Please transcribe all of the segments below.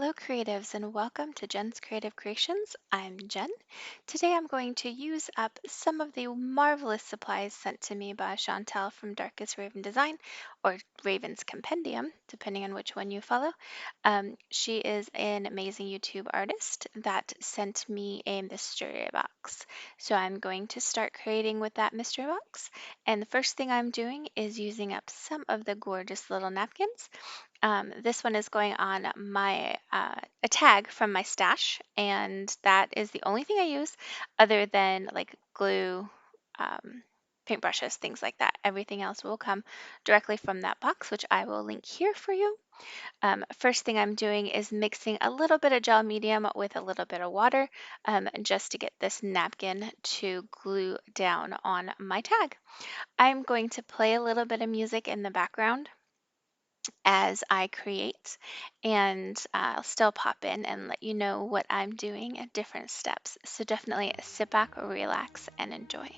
Hello, creatives, and welcome to Jen's Creative Creations. I'm Jen. Today I'm going to use up some of the marvelous supplies sent to me by Chantal from Darkest Raven Design, or Raven's Compendium, depending on which one you follow. She is an amazing YouTube artist that sent me a mystery box. So I'm going to start creating with that mystery box. And the first thing I'm doing is using up some of the gorgeous little napkins. This one is going on my a tag from my stash, and that is the only thing I use other than like glue, um, paintbrushes, things like that. Everything else will come directly from that box, which I will link here for you. First thing I'm doing is mixing a little bit of gel medium with a little bit of water just to get this napkin to glue down on my tag. I'm going to play a little bit of music in the background as I create, and I'll still pop in and let you know what I'm doing at different steps. So definitely sit back, relax, and enjoy.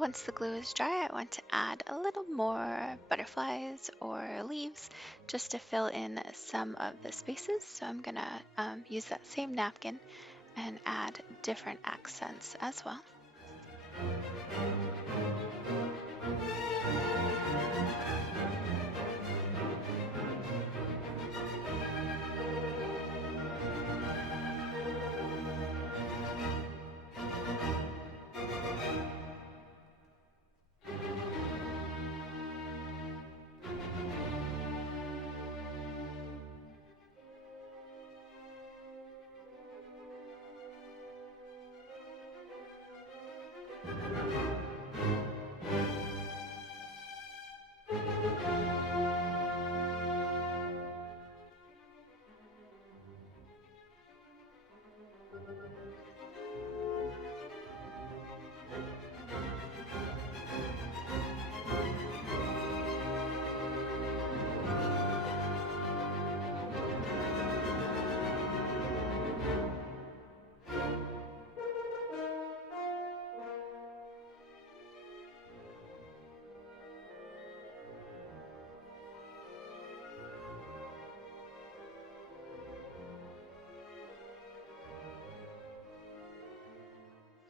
Once the glue is dry, I want to add a little more butterflies or leaves just to fill in some of the spaces. So I'm gonna use that same napkin and add different accents as well.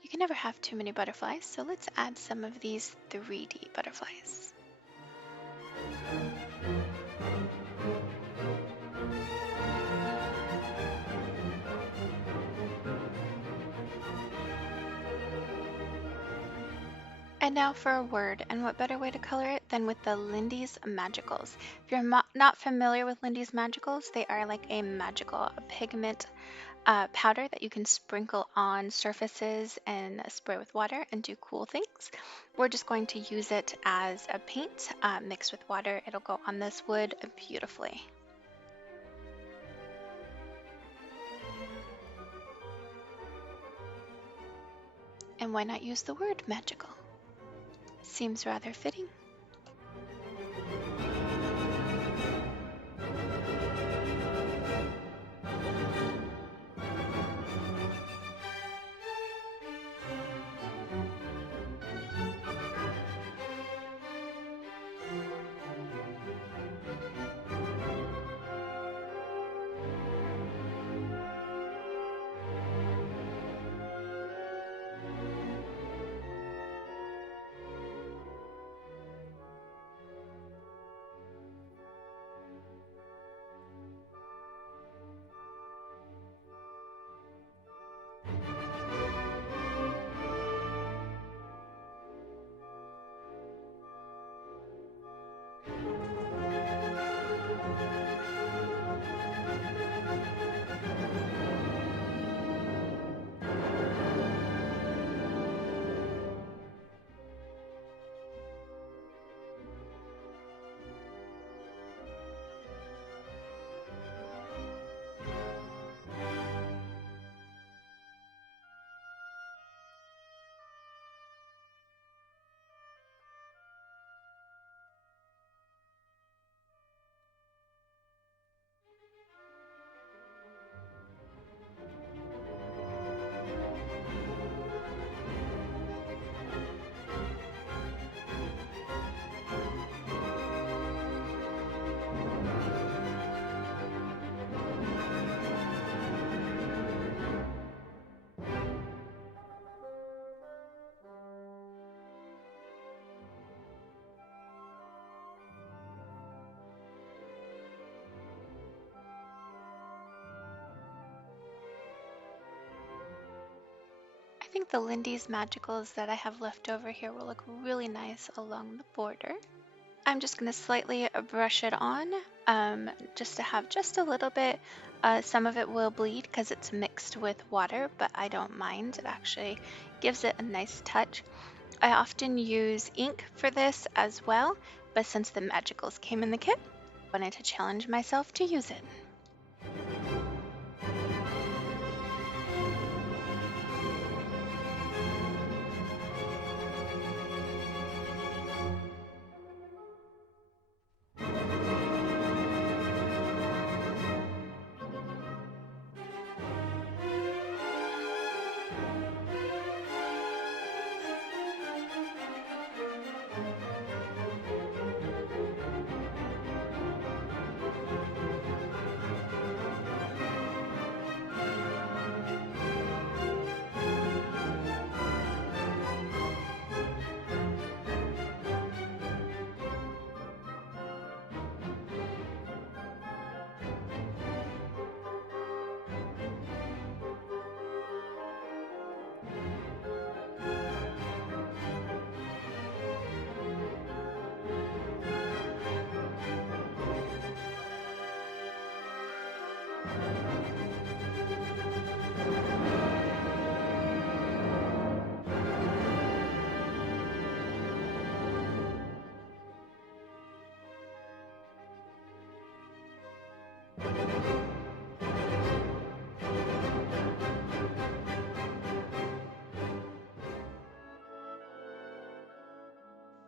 You can never have too many butterflies, so let's add some of these 3D butterflies. And now for a word, and what better way to color it than with the Lindy's Magicals. If you're not familiar with Lindy's Magicals, they are like a magical pigment powder that you can sprinkle on surfaces and spray with water and do cool things. We're just going to use it as a paint mixed with water. It'll go on this wood beautifully. And why not use the word magical? Seems rather fitting. think the Lindy's Magicals that I have left over here will look really nice along the border. I'm just going to slightly brush it on, just to have just a little bit. Some of it will bleed because it's mixed with water, but I don't mind. It actually gives it a nice touch. I often use ink for this as well, but since the Magicals came in the kit, I wanted to challenge myself to use it.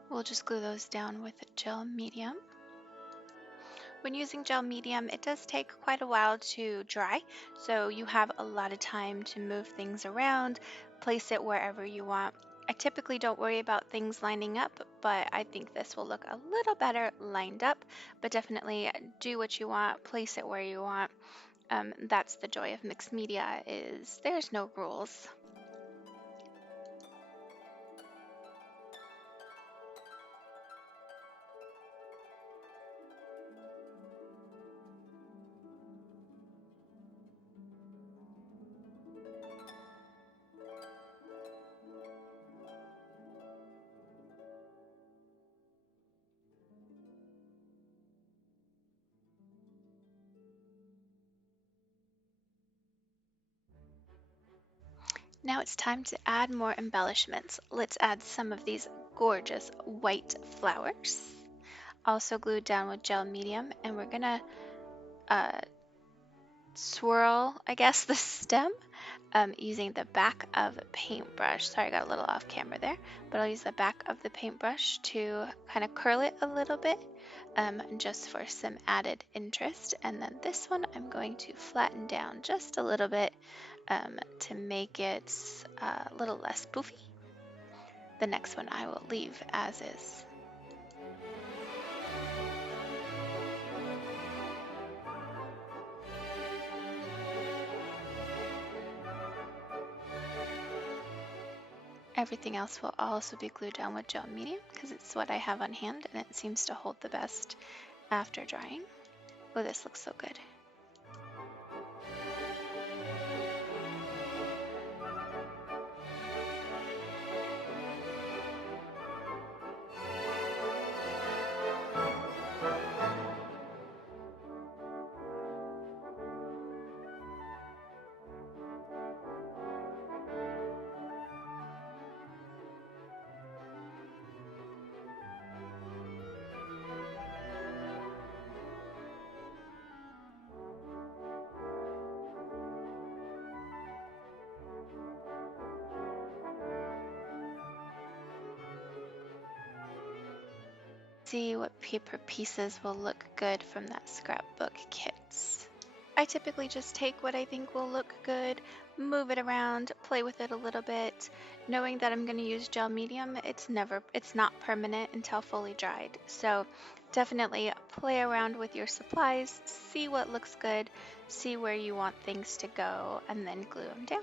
We'll just glue those down with a gel medium. When using gel medium, it does take quite a while to dry, so you have a lot of time to move things around, place it wherever you want. I typically don't worry about things lining up, but I think this will look a little better lined up, but definitely do what you want, place it where you want. That's the joy of mixed media, is there's no rules. Now it's time to add more embellishments. Let's add some of these gorgeous white flowers. Also glued down with gel medium, and we're gonna uh, swirl, I guess, the stem using the back of a paintbrush. Sorry, I got a little off camera there, but I'll use the back of the paintbrush to kind of curl it a little bit, just for some added interest. And then this one I'm going to flatten down just a little bit to make it a little less poofy. The next one I will leave as is. Everything else will also be glued down with gel medium because it's what I have on hand and it seems to hold the best after drying. Oh, this looks so good. See what paper pieces will look good from that scrapbook kit. I typically just take what I think will look good, move it around, play with it a little bit. Knowing that I'm going to use gel medium, it's not permanent until fully dried. So definitely play around with your supplies, see what looks good, see where you want things to go, and then glue them down.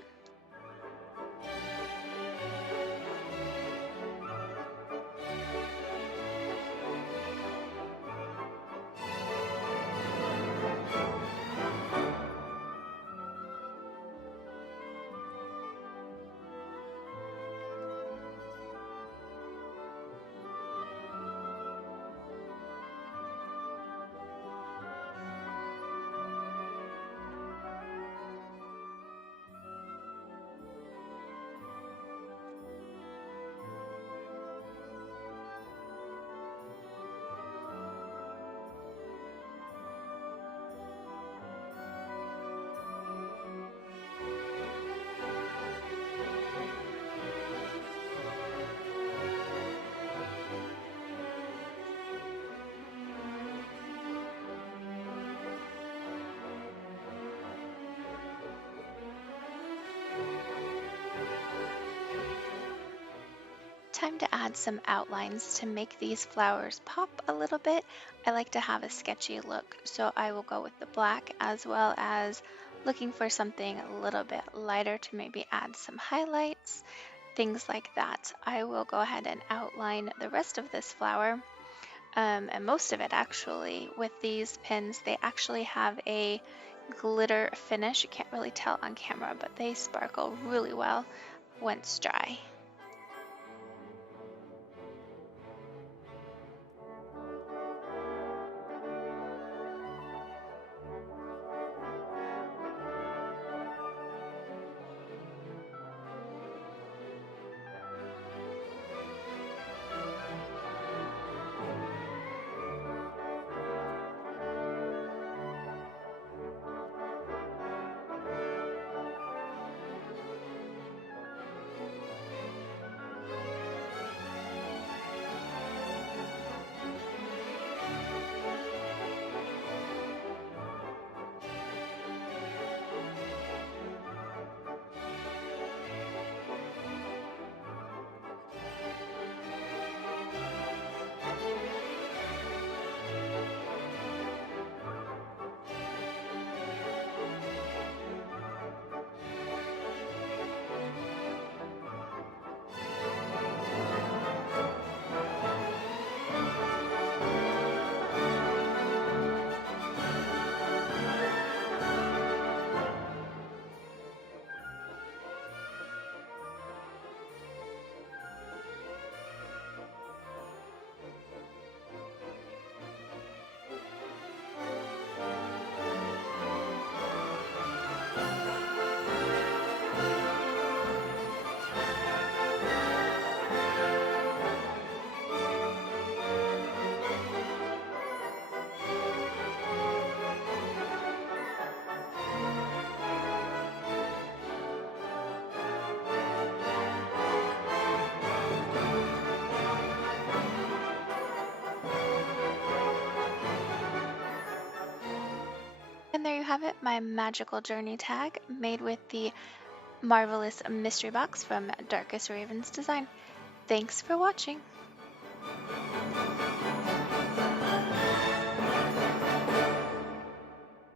time to add some outlines to make these flowers pop a little bit. I like to have a sketchy look, so I will go with the black as well as looking for something a little bit lighter to maybe add some highlights, things like that. I will go ahead and outline the rest of this flower, and most of it actually. With these pins, they actually have a glitter finish. You can't really tell on camera, but they sparkle really well once dry. And there you have it, my magical journey tag made with the marvelous mystery box from Darkest Ravens Design. Thanks for watching.